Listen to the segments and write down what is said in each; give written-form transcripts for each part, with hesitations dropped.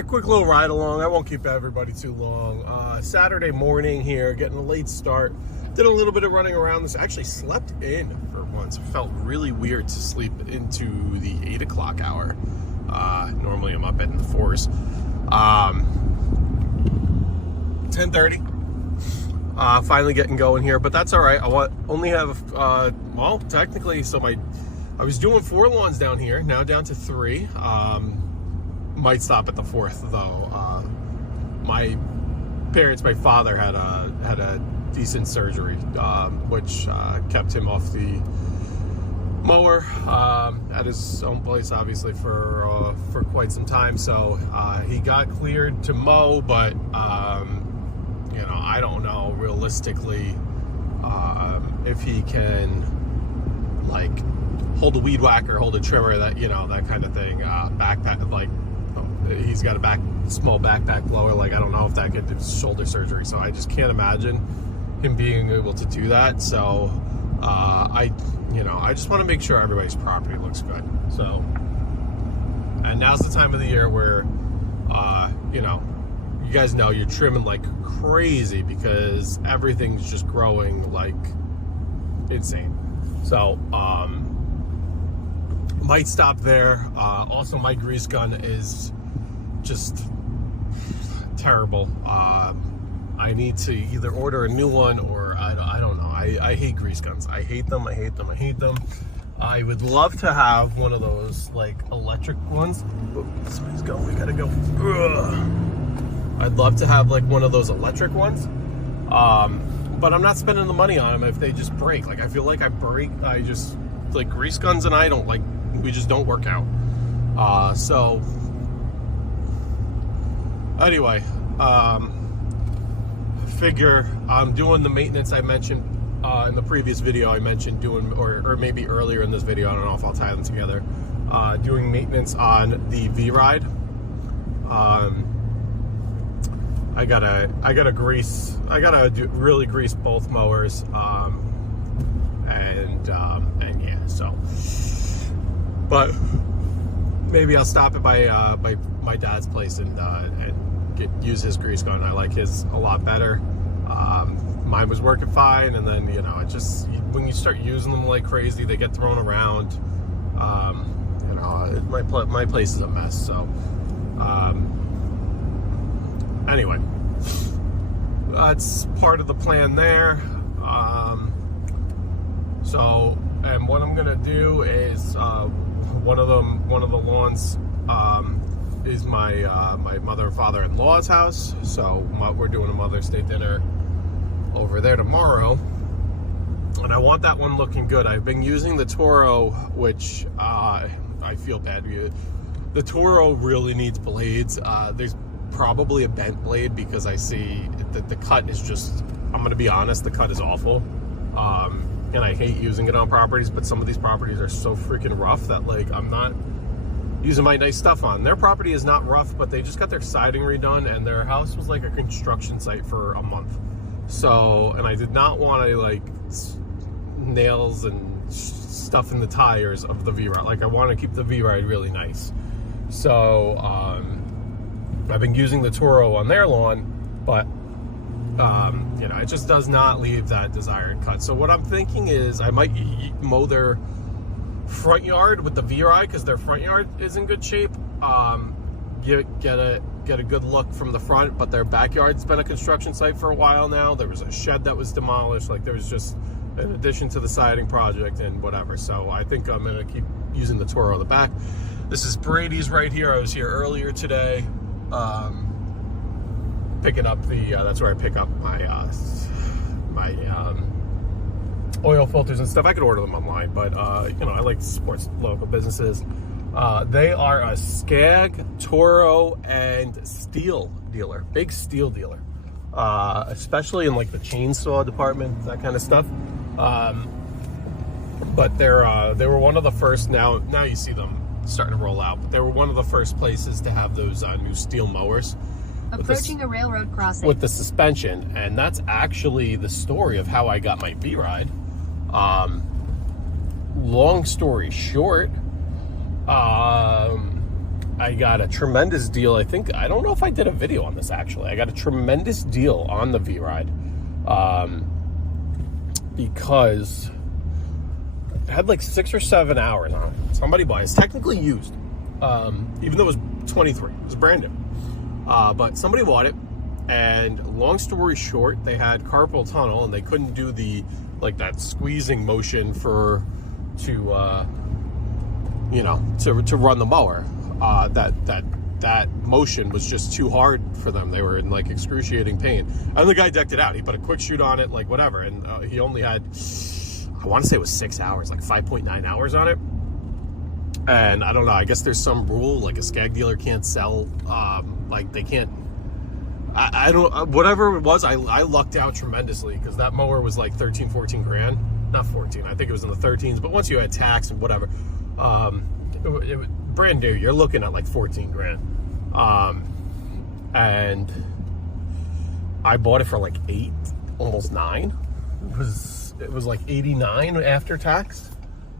right, quick little ride along. I won't keep everybody too long. Saturday morning here, getting a late start. Did a little bit of running around. This actually slept in for once. It felt really weird to sleep into the 8 o'clock hour. Normally I'm up in the 4s. 10:30. Finally getting going here, but that's all right. Only have well, technically, so I was doing 4 lawns down here, now down to 3. Might stop at the 4th though. My father had a decent surgery, which kept him off the mower at his own place, obviously for quite some time. So he got cleared to mow, but you know, I don't know realistically if he can like hold a weed whacker, hold a trimmer, that, you know, that kind of thing. Backpack, like he's got a small backpack blower. Like I don't know if that could do shoulder surgery. So I just can't imagine him being able to do that. So I just want to make sure everybody's property looks good. So, and now's the time of the year where you know, you guys know you're trimming like crazy because everything's just growing like insane. So might stop there. Also, my grease gun is just terrible. I need to either order a new one or I don't know. I hate grease guns. I hate them. I would love to have one of those like electric ones. Oh, somebody's going. We gotta go. Ugh. I'd love to have like one of those electric ones. But I'm not spending the money on them if they just break. Like I feel like I just like grease guns and I don't like. We just don't work out. So anyway, figure I'm doing the maintenance I mentioned in the previous video. I mentioned doing, or maybe earlier in this video, I don't know if I'll tie them together, doing maintenance on the V-Ride. I gotta really grease both mowers, and yeah, so, but maybe I'll stop at my dad's place and use his grease gun. I like his a lot better. Mine was working fine, and then, you know, it just, when you start using them like crazy, they get thrown around. You know, my place is a mess. So anyway, that's part of the plan there. So, and what I'm gonna do is one of the lawns is my mother and father-in-law's house. So we're doing a Mother's Day dinner over there tomorrow, and I want that one looking good. I've been using the Toro, which I feel bad. The Toro really needs blades. There's probably a bent blade because I see that the cut is just, I'm gonna be honest, the cut is awful. And I hate using it on properties, but some of these properties are so freaking rough that like I'm not using my nice stuff on. Their property is not rough, but they just got their siding redone, and their house was like a construction site for a month. So, and I did not want to like nails and stuff in the tires of the V-Ride. Like I want to keep the V-Ride really nice. So I've been using the Toro on their lawn, but you know, it just does not leave that desired cut. So what I'm thinking is I might mow their front yard with the V-Ride because their front yard is in good shape. Get a good look from the front, but their backyard's been a construction site for a while now. There was a shed that was demolished. Like there was just an addition to the siding project and whatever. So I think I'm gonna keep using the Toro on the back. This is Brady's right here. I was here earlier today, picking up the. That's where I pick up my oil filters and stuff. I could order them online, but you know, I like to support local businesses. They are a Scag, Toro, and steel dealer, big steel dealer, especially in like the chainsaw department, that kind of stuff. But they were one of the first. Now you see them starting to roll out. But they were one of the first places to have those new steel mowers. Approaching a railroad crossing. With the suspension, and that's actually the story of how I got my V-Ride. Long story short, I got a tremendous deal. I don't know if I did a video on this actually. I got a tremendous deal on the V-Ride because it had like 6 or 7 hours on it. Somebody bought it. It's technically used, even though it was 23. It was brand new. But somebody bought it, and long story short, they had carpal tunnel and they couldn't do that squeezing motion to run the mower. That motion was just too hard for them. They were in like excruciating pain. And the guy decked it out. He put a quick shoot on it, like whatever. And he only had, I want to say it was 6 hours, like 5.9 hours on it. And I don't know, I guess there's some rule, like a Skag dealer can't sell, like they can't, I don't, whatever it was, I lucked out tremendously because that mower was like 13, 14 grand. Not 14, I think it was in the 13s, but once you had tax and whatever, it was brand new, you're looking at like 14 grand. And I bought it for like 8, almost 9. It was like 89 after tax.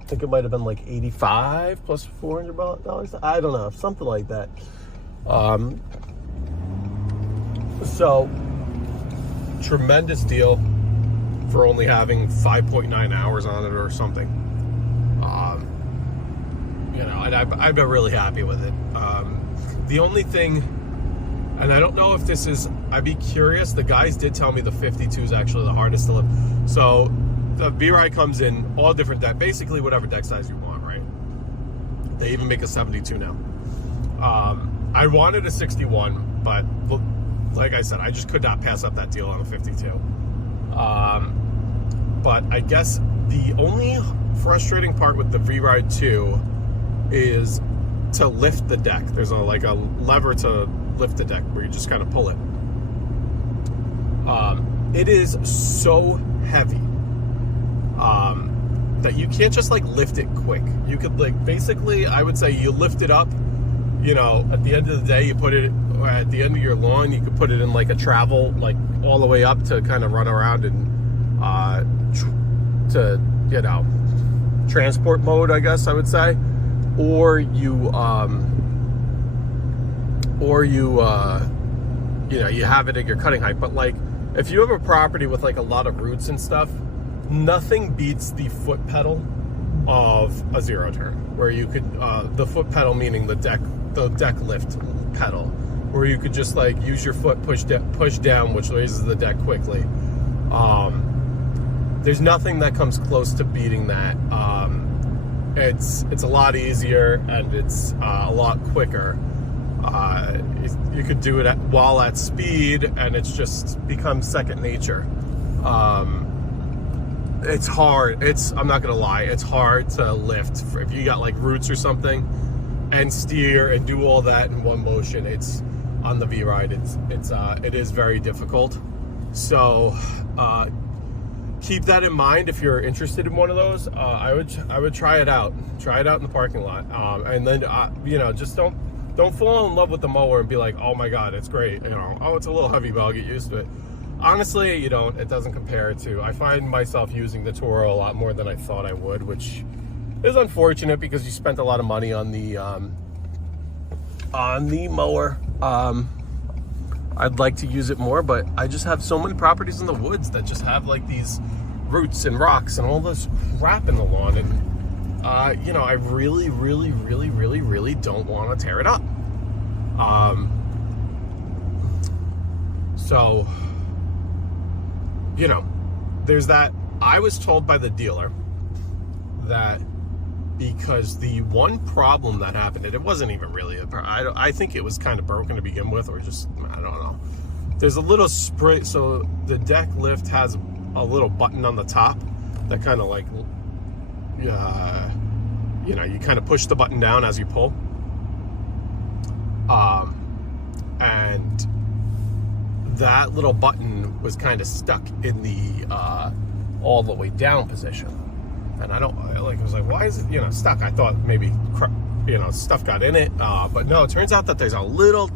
I think it might have been like 85 plus $400. I don't know, something like that. So tremendous deal for only having 5.9 hours on it or something. And I've been really happy with it. The only thing, and I don't know if this is, I'd be curious, the guys did tell me the 52 is actually the hardest to lift. So the V-Ride comes in all different deck, basically whatever deck size you want, right? They even make a 72 now. I wanted a 61, but like I said, I just could not pass up that deal on a 52. But I guess the only frustrating part with the V-Ride 2 is to lift the deck. There's a lever to lift the deck where you just kind of pull it. It is so heavy that you can't just like lift it quick. You could basically, I would say you lift it up, at the end of the day, you put it at the end of your lawn, you could put it in like a travel, like all the way up to kind of run around and transport mode, I guess I would say. Or you have it at your cutting height. But like, if you have a property with like a lot of roots and stuff, nothing beats the foot pedal of a zero turn, where you could, the foot pedal meaning the deck lift pedal, where you could just like use your foot push down, which raises the deck quickly. There's nothing that comes close to beating that. It's a lot easier and it's a lot quicker. You could do it while at speed, and it's just becomes second nature. It's hard. I'm not gonna lie, it's hard to lift if you got like roots or something and steer and do all that in one motion. It's on the V-Ride. It is very difficult. So keep that in mind if you're interested in one of those. I would try it out. Try it out in the parking lot, and then just don't fall in love with the mower and be like, oh my god, it's great. Oh, it's a little heavy, but I'll get used to it. Honestly, you don't. It doesn't compare to. I find myself using the Toro a lot more than I thought I would, which is unfortunate because you spent a lot of money on the mower. I'd like to use it more, but I just have so many properties in the woods that just have like these roots and rocks and all this crap in the lawn, and I really, really, really, really, really don't want to tear it up. So, there's that. I was told by the dealer that because the one problem that happened, and it wasn't even really I think it was kind of broken to begin with, or just, I don't know. There's a little spray, so the deck lift has a little button on the top that kind of like, you kind of push the button down as you pull. And that little button was kind of stuck in the all the way down position. And I was like, why is it, stuck? I thought maybe, stuff got in it. But no, it turns out that there's a little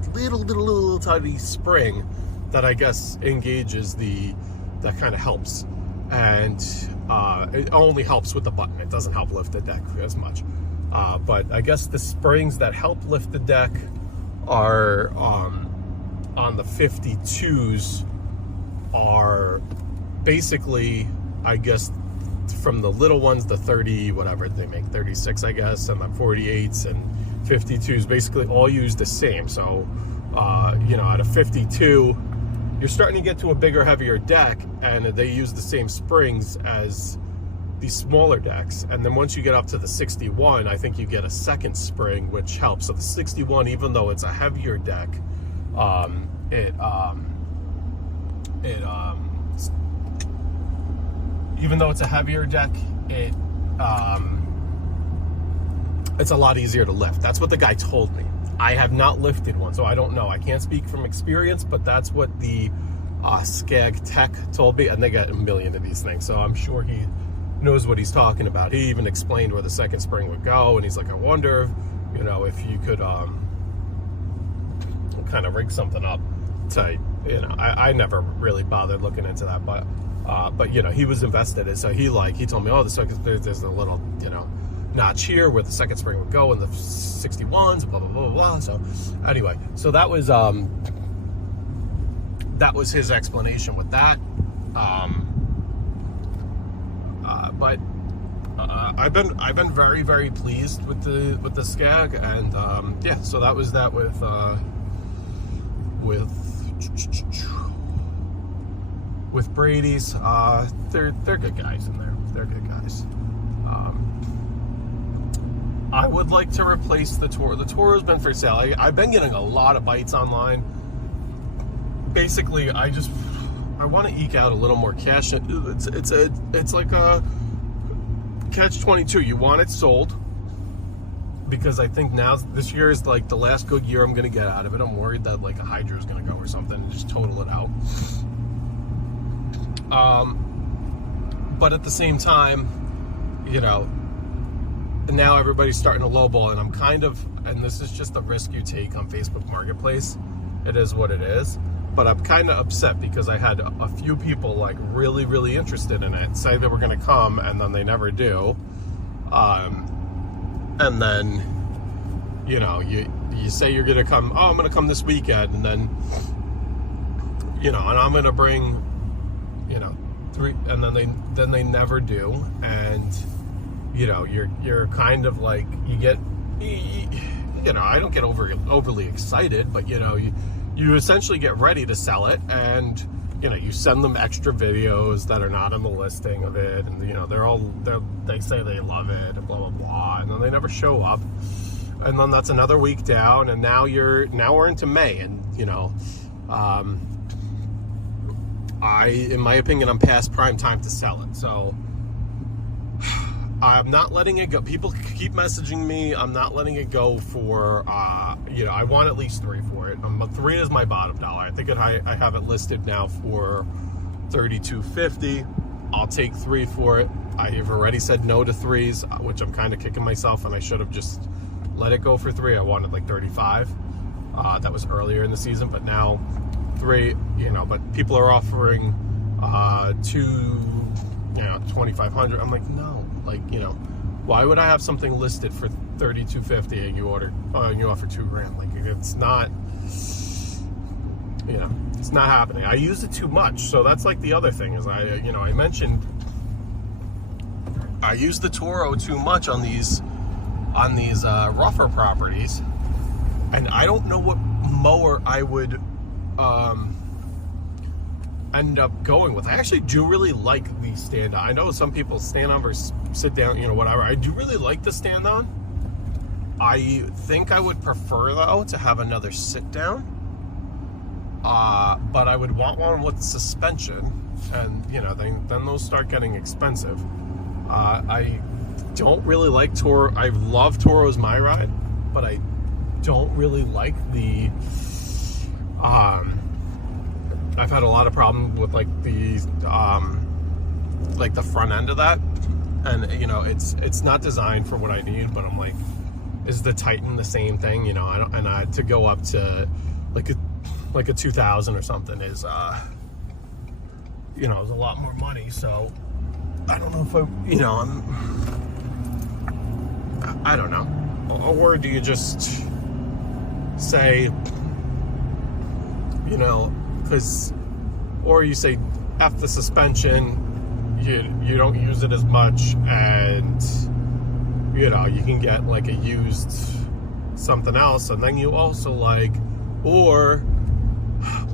tiny spring that I guess engages that kind of helps. And it only helps with the button. It doesn't help lift the deck as much. But I guess the springs that help lift the deck are on the 52s are basically, I guess, from the little ones, the 30, whatever they make, 36, I guess, and the 48s and 52s basically all use the same. So, at a 52, you're starting to get to a bigger, heavier deck, and they use the same springs as these smaller decks. And then once you get up to the 61, I think you get a second spring, which helps. So the 61, even though it's a heavier deck, even though it's a heavier deck, it's a lot easier to lift. That's what the guy told me. I have not lifted one, so I don't know. I can't speak from experience, but that's what the Skag Tech told me, and they got a million of these things, so I'm sure he knows what he's talking about. He even explained where the second spring would go, and he's like, I wonder, if you could kind of rig something up to, I never really bothered looking into that, but he was invested in, so he told me, oh, there's a little, notch here where the second spring would go in the 61s, blah, blah, blah, blah. So anyway, so that was his explanation with that. But I've been very, very pleased with the Skag, and so that was that with Brady's. They're good guys in there. They're good guys. I would like to replace the Toro. The Toro's been for sale. I've been getting a lot of bites online. Basically, I want to eke out a little more cash. It's like a catch-22. You want it sold, because I think this year is like the last good year I'm going to get out of it. I'm worried that like a Hydra is going to go or something and just total it out. But at the same time, now everybody's starting to lowball, and I'm and this is just a risk you take on Facebook Marketplace. It is what it is. But I'm kind of upset because I had a few people like really, really interested in it say they were going to come, and then they never do. And then, you say you're going to come, oh, I'm going to come this weekend, and then, and I'm going to bring, 3, and then they never do. And, you're kind of like, you get, I don't get overly excited, but, you essentially get ready to sell it, and you send them extra videos that are not on the listing of it, and they say they love it and blah blah blah, and then they never show up, and then that's another week down, and now we're into May, and in my opinion, I'm past prime time to sell it. So I'm not letting it go. People keep messaging me. I'm not letting it go for, I want at least 3 for it. 3 is my bottom dollar. I think I have it listed now for $32.50. I'll take 3 for it. I have already said no to 3s, which I'm kind of kicking myself, and I should have just let it go for 3. I wanted like 35. That was earlier in the season, but now 3, but people are offering 2,500. I'm like, no. Why would I have something listed for $32.50 and you offer $2,000? Like, it's not, it's not happening. I use it too much, so that's like the other thing is I mentioned I use the Toro too much on these rougher properties, and I don't know what mower I would end up going with. I actually do really like the stand-on. I know some people stand on versus sit down, whatever. I do really like the stand-on. I think I would prefer, though, to have another sit-down. But I would want one with suspension, and then those start getting expensive. I don't really like Toro. I love Toro's MyRide, but I don't really like the I've had a lot of problems with like the front end of that, and it's not designed for what I need. But I'm like, is the Titan the same thing? To go up to like a 2,000 or something is is a lot more money. So I don't know if I don't know. Or do you just say, you know, or you say, F the suspension, you don't use it as much, and, you know, you can get like a used something else, and then you also like, or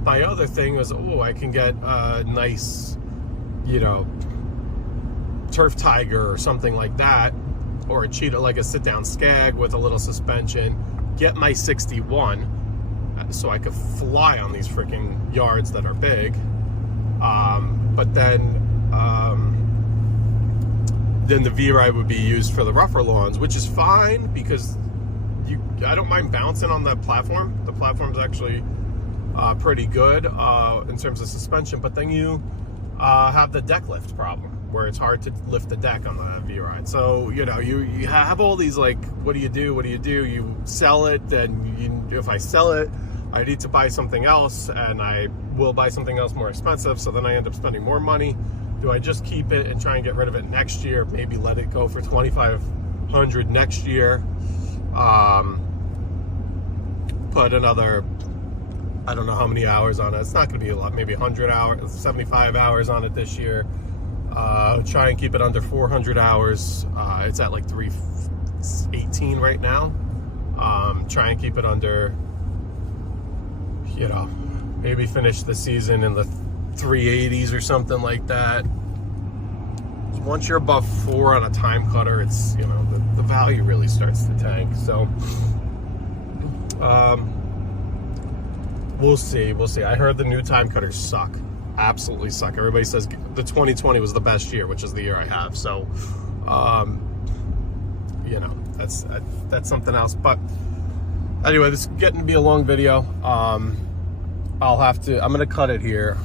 my other thing was, I can get a nice, you know, Turf Tiger or something like that, or a Cheetah, like a sit-down Skag with a little suspension, get my 61, so I could fly on these freaking yards that are big. But then the V-Ride would be used for the rougher lawns, which is fine because I don't mind bouncing on the platform. The platform's actually pretty good in terms of suspension, but then you have the deck lift problem where it's hard to lift the deck on the V-Ride. So, you know, you have all these, like, what do you do? You sell it, then if I sell it, I need to buy something else, and I will buy something else more expensive, so then I end up spending more money. Do I just keep it and try and get rid of it next year? Maybe let it go for $2,500 next year. Put another, I don't know how many hours on it. It's not going to be a lot, maybe 100 hours, 75 hours on it this year. Try and keep it under 400 hours. It's at like 318 right now. Try and keep it under, you know, maybe finish the season in the 380s or something like that. Once you're above 4 on a time cutter, it's, you know, the value really starts to tank. So, we'll see. I heard the new time cutters suck. Absolutely suck. Everybody says the 2020 was the best year, which is the year I have. So, you know, that's something else. But anyway, this is getting to be a long video. I'm gonna cut it here.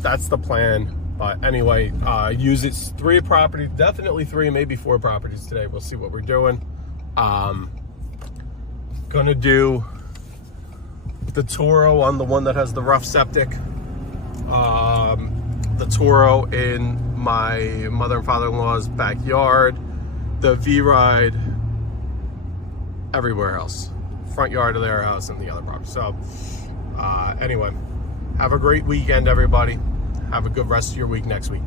That's the plan. But anyway, use it 3 properties, definitely 3, maybe 4 properties today. We'll see what we're doing. Gonna do the Toro on the one that has the rough septic. The Toro in my mother and father-in-law's backyard. The V-Ride everywhere else. Front yard of their house and the other property. So, anyway, have a great weekend, everybody. Have a good rest of your week next week.